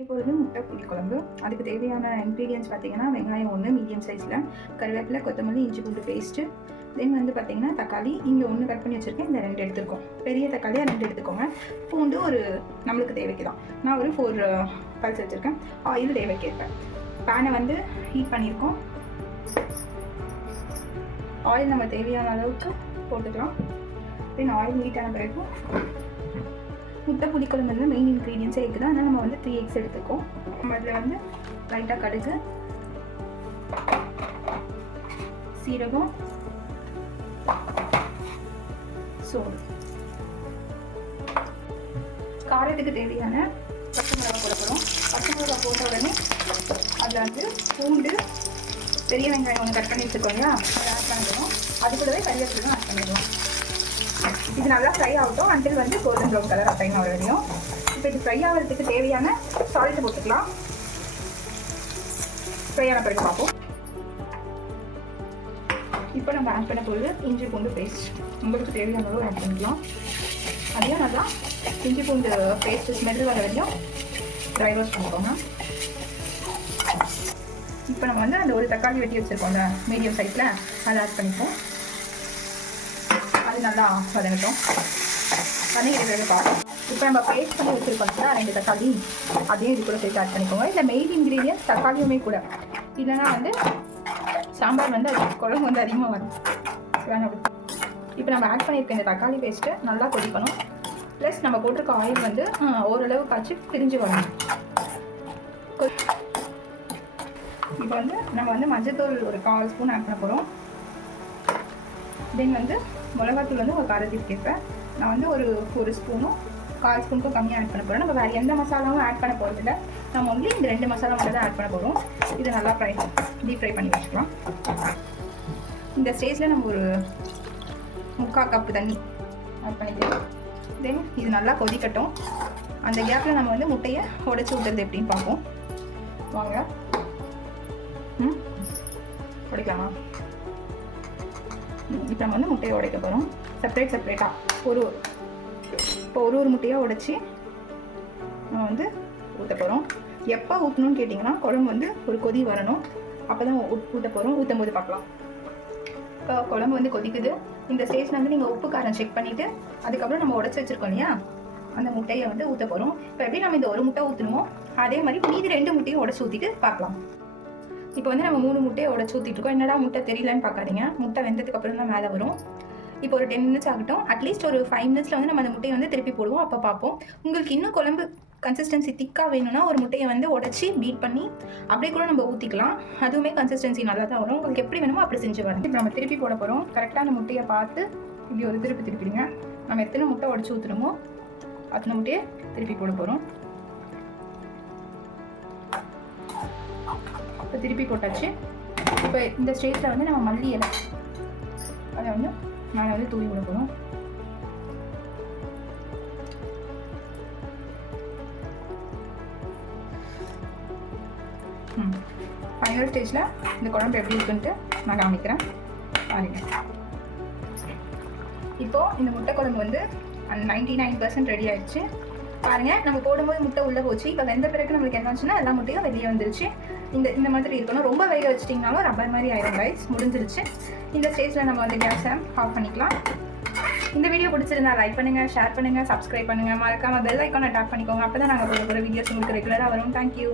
இப்பொழுது முட்டை புளிக்குழம்பு. அதுக்கு தேவையான இன்க்ரீடியன்ஸ் பார்த்தீங்கன்னா, வெங்காயம் 1 மீடியம் சைஸில், கருவேப்பிலை, கொத்தமல்லி, இஞ்சி பூண்டு பேஸ்ட்டு, தென் வந்து பார்த்தீங்கன்னா தக்காளி இங்கே 1 கட் பண்ணி வச்சுருக்கேன், இந்த 2 எடுத்துருக்கோம். பெரிய தக்காளியாக 2 எடுத்துக்கோங்க. பூண்டு ஒரு நம்மளுக்கு தேவைக்கு தான். நான் ஒரு 4 பல்ஸ் வச்சுருக்கேன். ஆயில் தேவைக்கேற்பேன். பேனை வந்து ஹீட் பண்ணியிருக்கோம். ஆயில் நம்ம தேவையான அளவுக்கு போட்டுக்கலாம். தென் ஆயில் ஹீட் ஆன பிறகு முட்டை புளிக்குழம்பு வந்து மெயின் இன்க்ரீடியன்ஸே இருக்குது. அதனால் நம்ம வந்து 3 eggs எடுத்துக்கோம். நம்ம அதில் வந்து லைட்டாக கடுகு, சீரகம், சோறு, காரத்துக்கு தேவையான பச்சை மிளகா போட போகிறோம். பச்சை மிளகா போட்ட உடனே அதில் வந்து பூண்டு, பெரிய வெங்காயம் 1 கட் பண்ணி வச்சுருக்கோம் இல்லையா, அதை ஆட் பண்ணிடுவோம். அது கூடவே கறிவேப்பிலை ஆட் பண்ணிடுவோம். இது நல்லா ஃப்ரை ஆகட்டும் அண்டில் வந்து கோல்டன் ப்ரௌன் கலர் அட்டைன் ஆகிற வரையும். இப்போ இது ஃப்ரை ஆகிறதுக்கு தேவையான சால்ட்டு போட்டுக்கலாம். ஃப்ரை ஆன பிறகு பார்ப்போம். இப்போ நம்ம ஆட் பண்ண போது இஞ்சி பூண்டு பேஸ்ட் உங்களுக்கு தேவையான அளவு ஆட் பண்ணிக்கலாம். அதையும் நல்லா இஞ்சி பூண்டு பேஸ்ட்டு ஸ்மெல் வர வரையும் ட்ரை ரோஸ்ட் பண்ணிக்கோங்க. இப்போ நம்ம வந்து அந்த ஒரு தக்காளி வெட்டி வச்சுருக்கோம்ல மீடியம் சைஸில், அதை ஆட் பண்ணிப்போம். அது நல்லா வதங்கட்டும். வதங்கிட்டு பார்க்கலாம். இப்போ நம்ம பேஸ்ட் பண்ணி வச்சுருக்கோம்னா 2 தக்காளி, அதையும் இது கூட சேர்த்து ஆட் பண்ணிக்கோங்க. இல்லை மெயின் இன்க்ரீடியன்ஸ் தக்காளியுமே கூட, இல்லைன்னா வந்து சாம்பார் வந்து அது குழம்பு வந்து அதிகமாக வரும். வேணாம். இப்போ நம்ம ஆட் பண்ணியிருக்க இந்த தக்காளி பேஸ்ட்டு நல்லா கொதிக்கணும். ப்ளஸ் நம்ம போட்டிருக்க ஆயில் வந்து ஓரளவு காய்ச்சி பிரிஞ்சு வரணும். இப்போ வந்து நம்ம வந்து மஞ்சள்தூள் ஒரு 1/4 ஸ்பூன் ஆட் பண்ண போகிறோம். தென் வந்து மிளகாத்தூள் வந்து ஒரு காரத்துக்கு கேட்பேன். நான் வந்து ஒரு ஸ்பூனும் 1/4 ஸ்பூனுக்கும் கம்மியாக ஆட் பண்ண போகிறேன். நம்ம வேறு எந்த மசாலாவும் ஆட் பண்ண போகிறதில்ல. நம்ம ஒன்லி இந்த 2 மசாலா மட்டும் தான் ஆட் பண்ண போகிறோம். இதை நல்லா டீப் ஃப்ரை பண்ணி வச்சுக்கலாம். இந்த ஸ்டேஜில் நம்ம ஒரு 3/4 கப்பு தண்ணி ஆட் பண்ணிக்கலாம். தென் இது நல்லா கொதிக்கட்டும். அந்த கேப்பில் நம்ம வந்து முட்டையை உடைச்சி ஊற்றுறது எப்படின்னு பார்ப்போம். வாங்க. உடைக்கலாமா? இப்போ நம்ம வந்து முட்டையை உடைக்க போகிறோம். செப்பரேட்டாக ஒரு முட்டையாக உடைச்சி நம்ம வந்து ஊற்ற போகிறோம். எப்போ ஊற்றணும்னு கேட்டிங்கன்னா, குழம்பு வந்து ஒரு கொதி வரணும், அப்போ தான் ஊற்ற போகிறோம். ஊற்றும் போது பார்க்கலாம். இப்போ குழம்பு வந்து கொதிக்குது. இந்த ஸ்டேஜில் வந்து நீங்கள் உப்பு காரம் செக் பண்ணிவிட்டு அதுக்கப்புறம் நம்ம உடச்சி வச்சுருக்கோம் இல்லையா, அந்த முட்டையை வந்து ஊற்ற போகிறோம். இப்போ எப்படி நம்ம இந்த ஒரு முட்டை ஊற்றணுமோ அதே மாதிரி மீதி 2 முட்டையும் உடச்சி ஊற்றிட்டு பார்க்கலாம். இப்போ வந்து நம்ம 3 முட்டையை உடச்சி ஊற்றிட்டுருக்கோம். என்னடா முட்டை தெரியலன்னு பார்க்காதீங்க, முட்டை வெந்ததுக்கு அப்புறம் தான் மேலே வரும். இப்போ ஒரு 10 மினிட்ஸ் ஆகட்டும். அட்லீஸ்ட் ஒரு 5 மினிட்ஸில் வந்து நம்ம அந்த முட்டையை வந்து திருப்பி போடுவோம். அப்போ பார்ப்போம். உங்களுக்கு இன்னும் குழம்பு கன்சிஸ்டன்சி திக்காக வேணும்னா ஒரு முட்டையை வந்து உடச்சி பீட் பண்ணி அப்படியே கூட நம்ம ஊற்றிக்கலாம். அதுவுமே கன்சிஸ்டன்சி நல்லா தான் வரும். உங்களுக்கு எப்படி வேணுமோ அப்படி செஞ்சு வரும். இப்போ நம்ம திருப்பி போட போகிறோம். கரெக்டான முட்டையை பார்த்து இப்படி ஒரு திருப்பிடுங்க. நம்ம எத்தனை முட்டை உடச்சி ஊற்றுணுமோ அத்தனை முட்டையை திருப்பி போட போகிறோம். இப்போ திருப்பி போட்டாச்சு. இப்போ இந்த ஸ்டேஜில் வந்து நம்ம மல்லி இலை அதை வந்து மேலே வந்து தூவி விட போகிறோம். ஃபைனல் ஸ்டேஜில் இந்த குழம்பு எப்படி இருக்குன்ட்டு நான் காமிக்கிறேன் பாருங்க. இப்போது இந்த முட்டை குழம்பு வந்து 99% ரெடி ஆயிடுச்சு. பாருங்கள், நம்ம போடும்போது முட்டை உள்ளே போச்சு. இப்போ வெந்த பிறகு நம்மளுக்கு என்ன ஆச்சுன்னா எல்லா முட்டையும் வெளியே வந்துருச்சு. இந்த மாதிரி இருக்கணும். ரொம்ப வேக வச்சிட்டிங்கனாலும் ரப்பர் மாதிரி ஆயிடும் ரைஸ். முடிஞ்சிருச்சு. இந்த ஸ்டேஜில் நம்ம வந்து கேஸை ஆஃப் பண்ணிக்கலாம். இந்த வீடியோ பிடிச்சிருந்தா லைக் பண்ணுங்கள், ஷேர் பண்ணுங்கள், சப்ஸ்கிரைப் பண்ணுங்கள். மறக்காமல் பெல் ஐக்கானை டேப் பண்ணிக்கோங்க. அப்போ தான் நாங்கள் போகிற வீடியோஸ் உங்களுக்கு ரெகுலராக வரும். தேங்க்யூ.